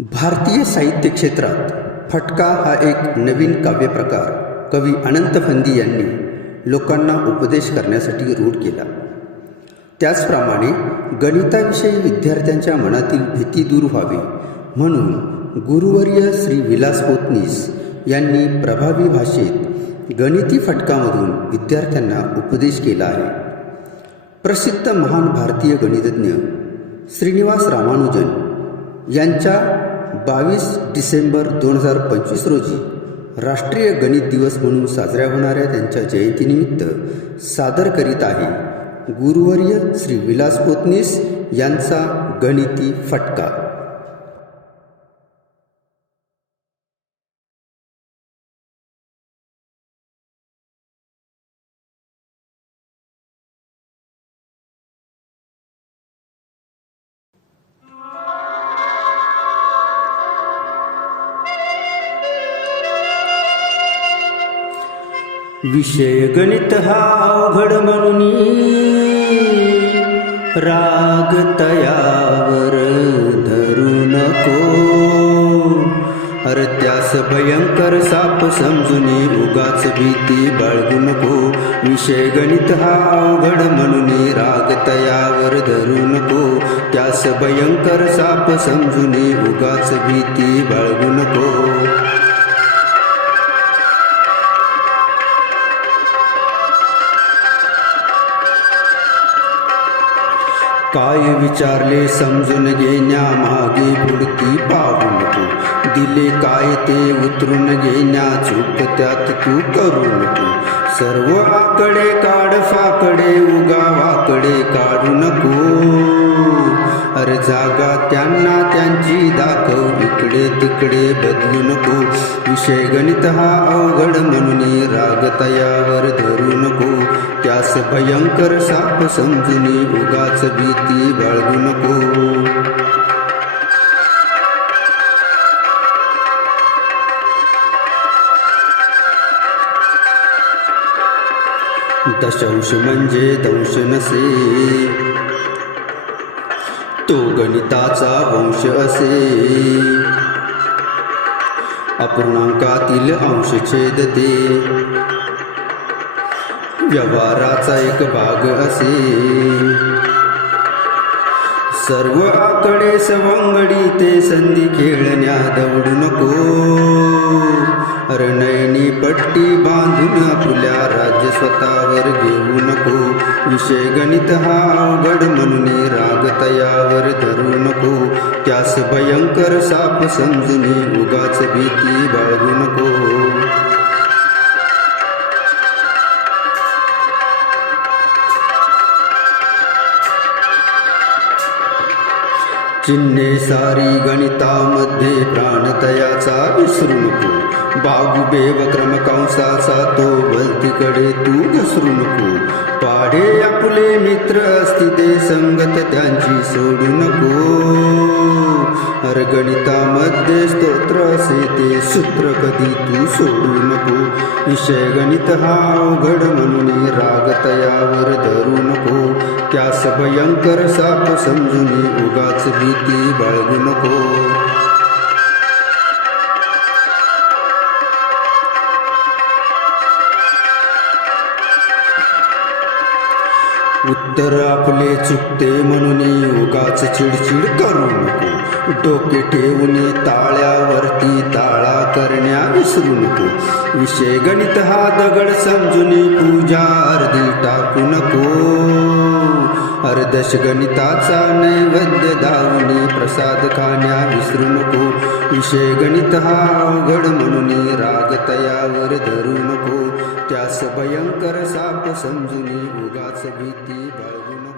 भारतीय साहित्य क्षेत्रात फटका हा एक नवीन काव्यप्रकार कवी अनंत फंदी यांनी लोकांना उपदेश करण्यासाठी रूढ केला. त्याचप्रमाणे गणिताविषयी विद्यार्थ्यांच्या मनातील भीती दूर व्हावी म्हणून गुरुवर्य श्री विलास पोतनीस यांनी प्रभावी भाषेत गणिती फटकामधून विद्यार्थ्यांना उपदेश केला आहे. प्रसिद्ध महान भारतीय गणितज्ञ श्रीनिवास रामानुजन यांच्या 22 डिसेंबर 2025 रोजी राष्ट्रीय गणित दिवस म्हणून साजऱ्या होणाऱ्या त्यांच्या जयंतीनिमित्त सादर करीत आहे गुरुवर्य श्री विलास पोतनीस यांचा गणिती फटका. विषय गणित हा अवघड म्हणून राग तयावर धरू नको. त्यास भयंकर साप समजून उगाच भीती बाळगू नको. विषय गणित हा अवघड म्हणून राग तयावर धरू नको. त्यास भयंकर साप समजून उगाच भीती बाळगू नको. काय विचारले समजून घेण्यामागे पुढती पाहू नको. दिले काय ते उतरून घेण्या चूक त्यात तू करू नको. सर्व आकडे काढ फाकडे उगा वाकडे काढू नको. जागा त्यांना त्यांची दाखव इकडे तिकडे बदलू नको. विषय गणित हा अवघड म्हणून राग तयावर धरू नको. त्यास भयंकर साप समजून उगाच भीती बाळगू नको. दशांश म्हणजे दंश नसे तो गणिताचा वंश असे. अपूर्णांकातील अंश छेदते व्यवहाराचा एक भाग असे. सर्व आकडे सवंगडी ते संधी खेळण्या दौडू नको. नयनी पट्टी बांधून आपल्या राज्य स्वतःवर घेऊ नको. विषय गणित हा अवघड म्हणून राग तयावर धरू नको. त्यास भयंकर साप समजून उगाच भीती बाळगू नको. चिन्हे सारी गणितामध्ये प्राणतयाचा विसरू नको. बागुबे व क्रमकांसाचा तो भलतीकडे तू घसरू नको. पाढे आपले मित्र असतील संगत त्यांची सोडू नको. गणितामध्ये स्तोत्र असे ते सूत्र कधी तू सोडू नको. विषय गणित हा अवघड म्हणून राग तयावर धरू नको. त्यास भयंकर साप समजून उगाच भीती बाळगू नको. उत्तर आपले चुकते म्हणून उगाच चिडचिड करू नको. डोके ठेवून ताळ्यावरती ताळा करण्या विसरू नको. विषय गणित हा दगड समजून पूजा अर्धी टाकू नको. दश गणिताचा नैवेद्य दावून प्रसाद खाण्या विसरू नको. विषय गणित हा अवघड म्हणून राग तयावर धरू नको. त्यास भयंकर साप समजून उगाच भीती बाळगू नको.